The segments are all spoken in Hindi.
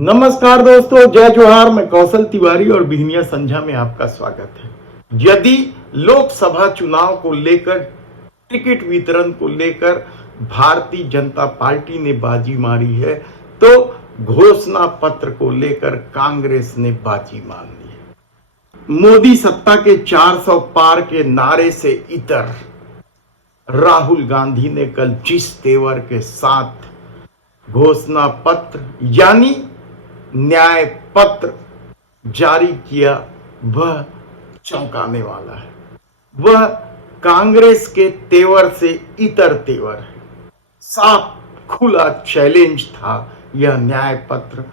नमस्कार दोस्तों, जय जोहार। मैं कौशल तिवारी और बिहनिया संझा में आपका स्वागत है। यदि लोकसभा चुनाव को लेकर, टिकट वितरण को लेकर भारतीय जनता पार्टी ने बाजी मारी है, तो घोषणा पत्र को लेकर कांग्रेस ने बाजी मार ली है। मोदी सत्ता के 400 पार के नारे से इतर राहुल गांधी ने कल जिस तेवर के साथ घोषणा पत्र यानी न्याय पत्र जारी किया, वह चौंकाने वाला है। वह कांग्रेस के तेवर से इतर तेवर है। साफ खुला चैलेंज था यह न्याय पत्र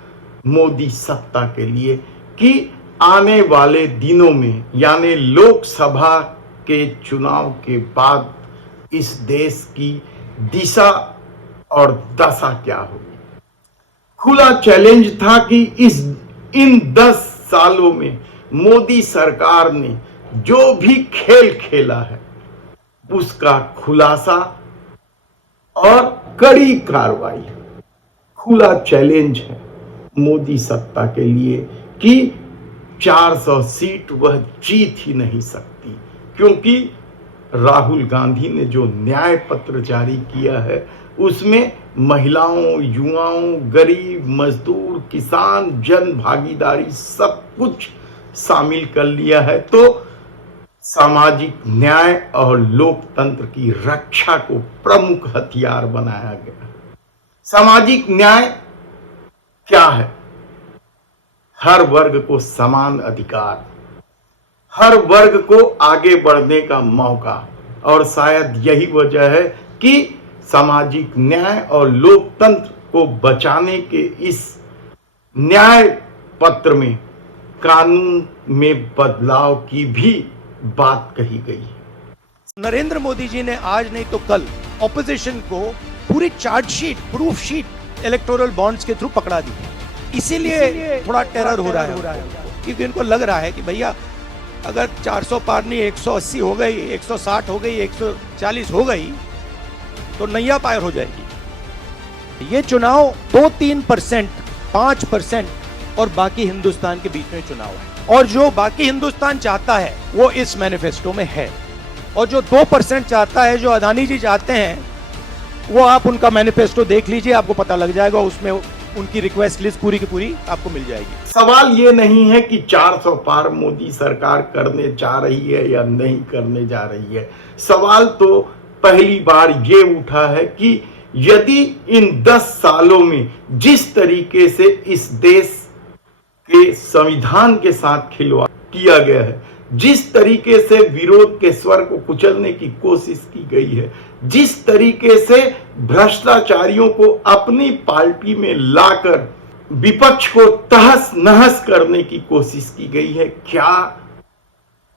मोदी सत्ता के लिए कि आने वाले दिनों में यानी लोकसभा के चुनाव के बाद इस देश की दिशा और दशा क्या होगी। खुला चैलेंज था कि इन 10 सालों में मोदी सरकार ने जो भी खेल खेला है उसका खुलासा और कड़ी कार्रवाई। खुला चैलेंज है मोदी सत्ता के लिए कि 400 सीट वह जीत ही नहीं सकती, क्योंकि राहुल गांधी ने जो न्याय पत्र जारी किया है उसमें महिलाओं, युवाओं, गरीब, मजदूर, किसान, जन भागीदारी सब कुछ शामिल कर लिया है। तो सामाजिक न्याय और लोकतंत्र की रक्षा को प्रमुख हथियार बनाया गया। सामाजिक न्याय क्या है? हर वर्ग को समान अधिकार, हर वर्ग को आगे बढ़ने का मौका, और शायद यही वजह है कि सामाजिक न्याय और लोकतंत्र को बचाने के इस न्याय पत्र में कानून में बदलाव की भी बात कही गई है। नरेंद्र मोदी जी ने आज नहीं तो कल ऑपोजिशन को पूरी chargesheet, proof sheet electoral bonds के थ्रू पकड़ा दी। इसीलिए थोड़ा टेरर हो रहा है, क्योंकि इनको लग रहा है कि भैया अगर 400 पार नहीं 180 हो गई, 160 हो गई, 140 हो गई तो नैया पार हो जाएगी। ये चुनाव 2-3%, 5% और बाकी हिंदुस्तान के बीच में चुनाव है, और जो बाकी हिंदुस्तान चाहता है वो इस मैनिफेस्टो में है, और जो 2% चाहता है, जो अदानी जी चाहते हैं, वो आप उनका मैनिफेस्टो देख लीजिए, आपको पता लग जाएगा। उसमें उनकी रिक्वेस्ट लिस्ट पूरी की पूरी आपको मिल जाएगी। सवाल ये नहीं है कि 400 पार मोदी सरकार करने जा रही है या नहीं करने जा रही है। सवाल तो पहली बार ये उठा है कि यदि इन 10 सालों में जिस तरीके से इस देश के संविधान के साथ खिलवाड़ किया गया है, जिस तरीके से विरोध के स्वर को कुचलने की कोशिश की गई है, जिस तरीके से भ्रष्टाचारियों को अपनी पार्टी में लाकर विपक्ष को तहस नहस करने की कोशिश की गई है, क्या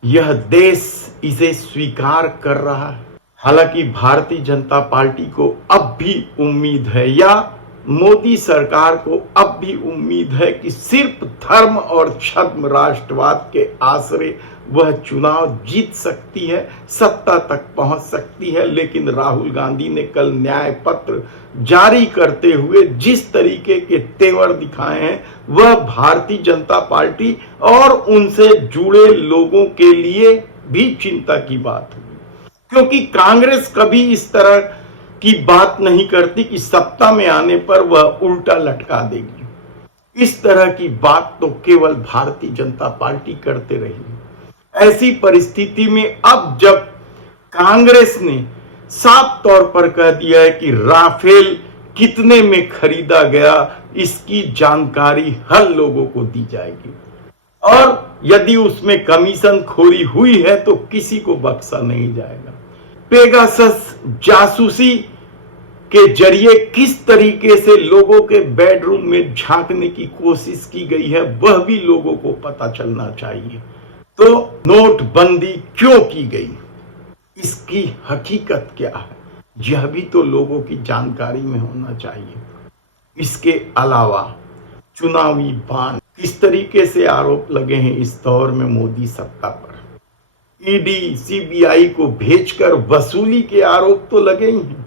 यह देश इसे स्वीकार कर रहा है? हालांकि भारतीय जनता पार्टी को अब भी उम्मीद है, या मोदी सरकार को अब भी उम्मीद है कि सिर्फ धर्म और छद्म राष्ट्रवाद के आसरे वह चुनाव जीत सकती है, सत्ता तक पहुंच सकती है। लेकिन राहुल गांधी ने कल न्याय पत्र जारी करते हुए जिस तरीके के तेवर दिखाए हैं, वह भारतीय जनता पार्टी और उनसे जुड़े लोगों के लिए भी चिंता की बात होगी, क्योंकि कांग्रेस कभी इस तरह की बात नहीं करती कि सत्ता में आने पर वह उल्टा लटका देगी। इस तरह की बात तो केवल भारतीय जनता पार्टी करते रही। ऐसी परिस्थिति में अब जब कांग्रेस ने साफ तौर पर कह दिया है कि राफेल कितने में खरीदा गया, इसकी जानकारी हर लोगों को दी जाएगी, और यदि उसमें कमीशन खोरी हुई है तो किसी को बख्शा नहीं जाएगा। पेगासस जासूसी के जरिए किस तरीके से लोगों के बेडरूम में झांकने की कोशिश की गई है, वह भी लोगों को पता चलना चाहिए। तो नोटबंदी क्यों की गई, इसकी हकीकत क्या है, यह भी तो लोगों की जानकारी में होना चाहिए। इसके अलावा चुनावी बांड, किस तरीके से आरोप लगे हैं इस दौर में मोदी सत्ता पर। ईडी, सीबीआई को भेजकर वसूली के आरोप तो लगे ही हैं।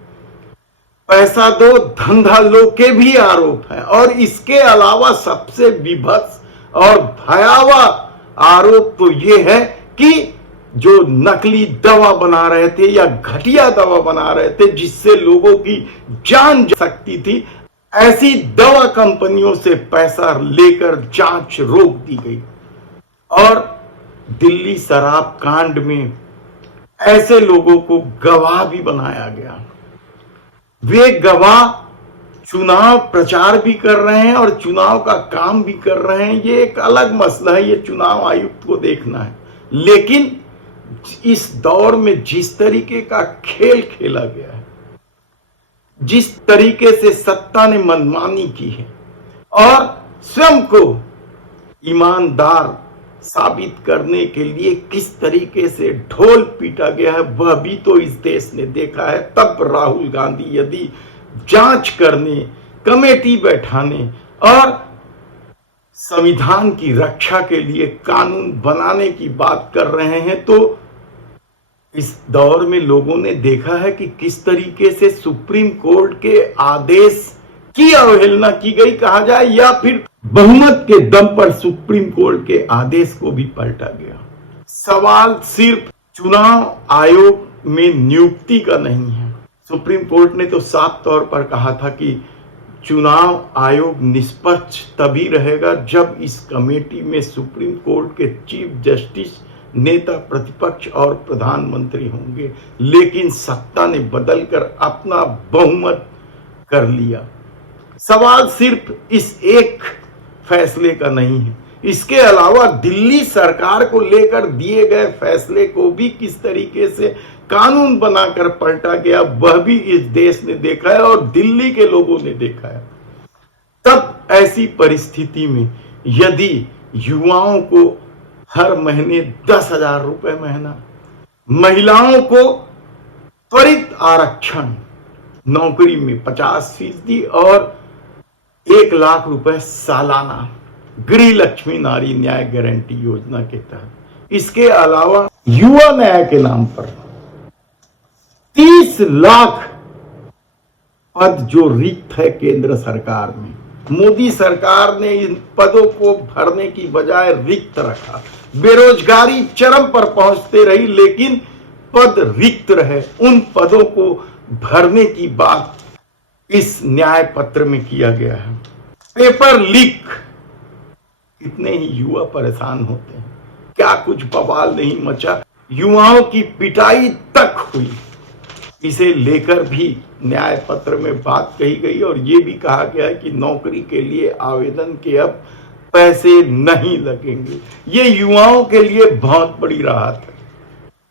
पैसा दो धंधा लो के भी आरोप हैं। और इसके अलावा सबसे विभत्स और भयावह आरोप तो ये है कि जो नकली दवा बना रहे थे या घटिया दवा बना रहे थे जिससे लोगों की जान जा सकती थी, ऐसी दवा कंपनियों से पैसा लेकर जांच रोक दी गई। और दिल्ली शराब कांड में ऐसे लोगों को गवाह भी बनाया गया। वे गवाह चुनाव प्रचार भी कर रहे हैं और चुनाव का काम भी कर रहे हैं। ये एक अलग मसला है, ये चुनाव आयुक्त को देखना है। लेकिन इस दौर में जिस तरीके का खेल खेला गया है, जिस तरीके से सत्ता ने मनमानी की है और स्वयं को ईमानदार साबित करने के लिए किस तरीके से ढोल पीटा गया है, वह भी तो इस देश ने देखा है। तब राहुल गांधी यदि जांच करने, कमेटी बैठाने और संविधान की रक्षा के लिए कानून बनाने की बात कर रहे हैं, तो इस दौर में लोगों ने देखा है कि किस तरीके से सुप्रीम कोर्ट के आदेश की अवहेलना की गई कहा जाए, या फिर बहुमत के दम पर सुप्रीम कोर्ट के आदेश को भी पलटा गया। सवाल सिर्फ चुनाव आयोग में नियुक्ति का नहीं है। सुप्रीम कोर्ट ने तो साफ तौर पर कहा था कि चुनाव आयोग निष्पक्ष तभी रहेगा जब इस कमेटी में सुप्रीम कोर्ट के चीफ जस्टिस, नेता प्रतिपक्ष और प्रधानमंत्री होंगे। लेकिन सत्ता ने बदलकर अपना बहुमत कर लिया। सवाल सिर्फ इस एक फैसले का नहीं है, इसके अलावा दिल्ली सरकार को लेकर दिए गए फैसले को भी किस तरीके से कानून बनाकर पलटा गया, वह भी इस देश ने देखा है और दिल्ली के लोगों ने देखा है। तब ऐसी परिस्थिति में यदि युवाओं को हर महीने 10,000 रुपए महीना, महिलाओं को त्वरित आरक्षण, नौकरी में 50% और 1 लाख रुपए सालाना गृह लक्ष्मी नारी न्याय गारंटी योजना के तहत, इसके अलावा युवा न्याय के नाम पर 30 लाख पद जो रिक्त है केंद्र सरकार में, मोदी सरकार ने इन पदों को भरने की बजाय रिक्त रखा। बेरोजगारी चरम पर पहुंचते रही लेकिन पद रिक्त रहे। उन पदों को भरने की बात इस न्याय पत्र में किया गया है। पेपर लीक, कितने ही युवा परेशान होते हैं, क्या कुछ बवाल नहीं मचा, युवाओं की पिटाई तक हुई। इसे लेकर भी न्याय पत्र में बात कही गई और ये भी कहा गया है कि नौकरी के लिए आवेदन के अब पैसे नहीं लगेंगे। ये युवाओं के लिए बहुत बड़ी राहत है।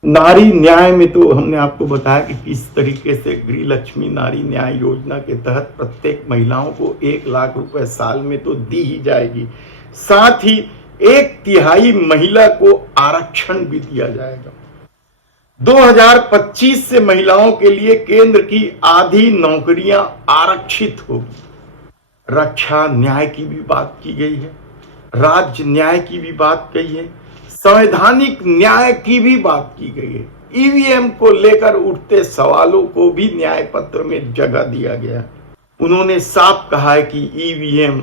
नारी न्याय में तो हमने आपको बताया कि किस तरीके से गृह लक्ष्मी नारी न्याय योजना के तहत प्रत्येक महिलाओं को 1 लाख रुपए साल में तो दी ही जाएगी, साथ ही 1/3 महिला को आरक्षण भी दिया जाएगा। 2025 से महिलाओं के लिए केंद्र की आधी नौकरियां आरक्षित होगी। रक्षा न्याय की भी बात की गई है, राज्य न्याय की भी बात कही है, संवैधानिक न्याय की भी बात की गई है। ईवीएम को लेकर उठते सवालों को भी न्याय पत्र में जगह दिया गया। उन्होंने साफ कहा है कि ईवीएम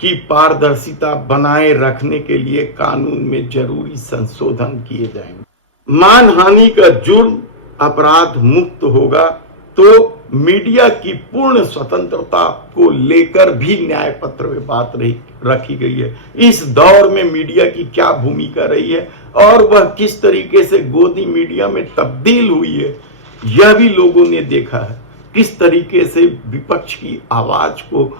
की पारदर्शिता बनाए रखने के लिए कानून में जरूरी संशोधन किए जाएंगे। मानहानि का जुर्म अपराध मुक्त होगा तो मीडिया की पूर्ण स्वतंत्रता को लेकर भी न्याय पत्र में बात रखी गई है। इस दौर में मीडिया की क्या भूमिका रही है और वह किस तरीके से गोदी मीडिया में तब्दील हुई है, यह भी लोगों ने देखा है। किस तरीके से विपक्ष की आवाज को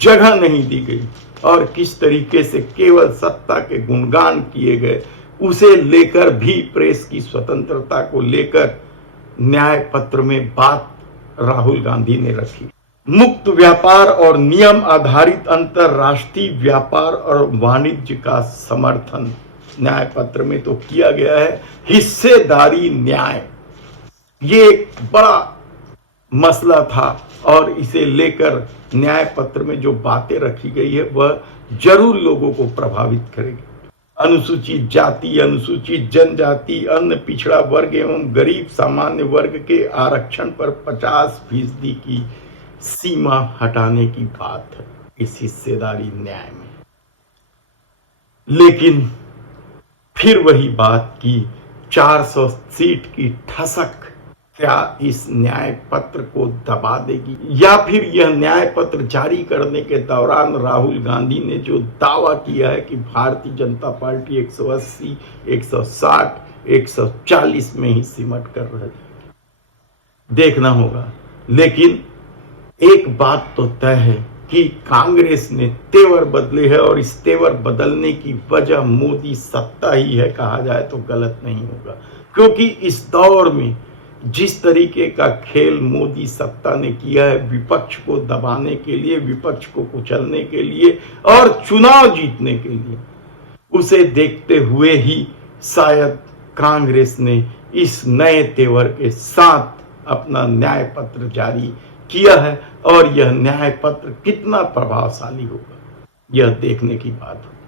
जगह नहीं दी गई और किस तरीके से केवल सत्ता के गुणगान किए गए। उसे लेकर भी प्रेस की स्वतंत्रता को लेकर न्याय पत्र में बात राहुल गांधी ने रखी। मुक्त व्यापार और नियम आधारित अंतरराष्ट्रीय व्यापार और वाणिज्य का समर्थन न्याय पत्र में तो किया गया है। हिस्सेदारी न्याय, ये एक बड़ा मसला था और इसे लेकर न्याय पत्र में जो बातें रखी गई है वह जरूर लोगों को प्रभावित करेगी। अनुसूचित जाति, अनुसूचित जनजाति, अन्य पिछड़ा वर्ग एवं गरीब सामान्य वर्ग के आरक्षण पर 50% की सीमा हटाने की बात है इस हिस्सेदारी न्याय में। लेकिन फिर वही बात की 400 सीट की ठसक क्या इस न्याय पत्र को दबा देगी, या फिर यह न्याय पत्र जारी करने के दौरान राहुल गांधी ने जो दावा किया है कि भारतीय जनता पार्टी 180, 160, 140 में ही सिमट कर रह जाएगी, देखना होगा। लेकिन एक बात तो तय है कि कांग्रेस ने तेवर बदले है, और इस तेवर बदलने की वजह मोदी सत्ता ही है, कहा जाए तो गलत नहीं होगा। क्योंकि इस दौर में जिस तरीके का खेल मोदी सत्ता ने किया है विपक्ष को दबाने के लिए, विपक्ष को कुचलने के लिए और चुनाव जीतने के लिए, उसे देखते हुए ही शायद कांग्रेस ने इस नए तेवर के साथ अपना न्याय पत्र जारी किया है। और यह न्याय पत्र कितना प्रभावशाली होगा, यह देखने की बात होगी।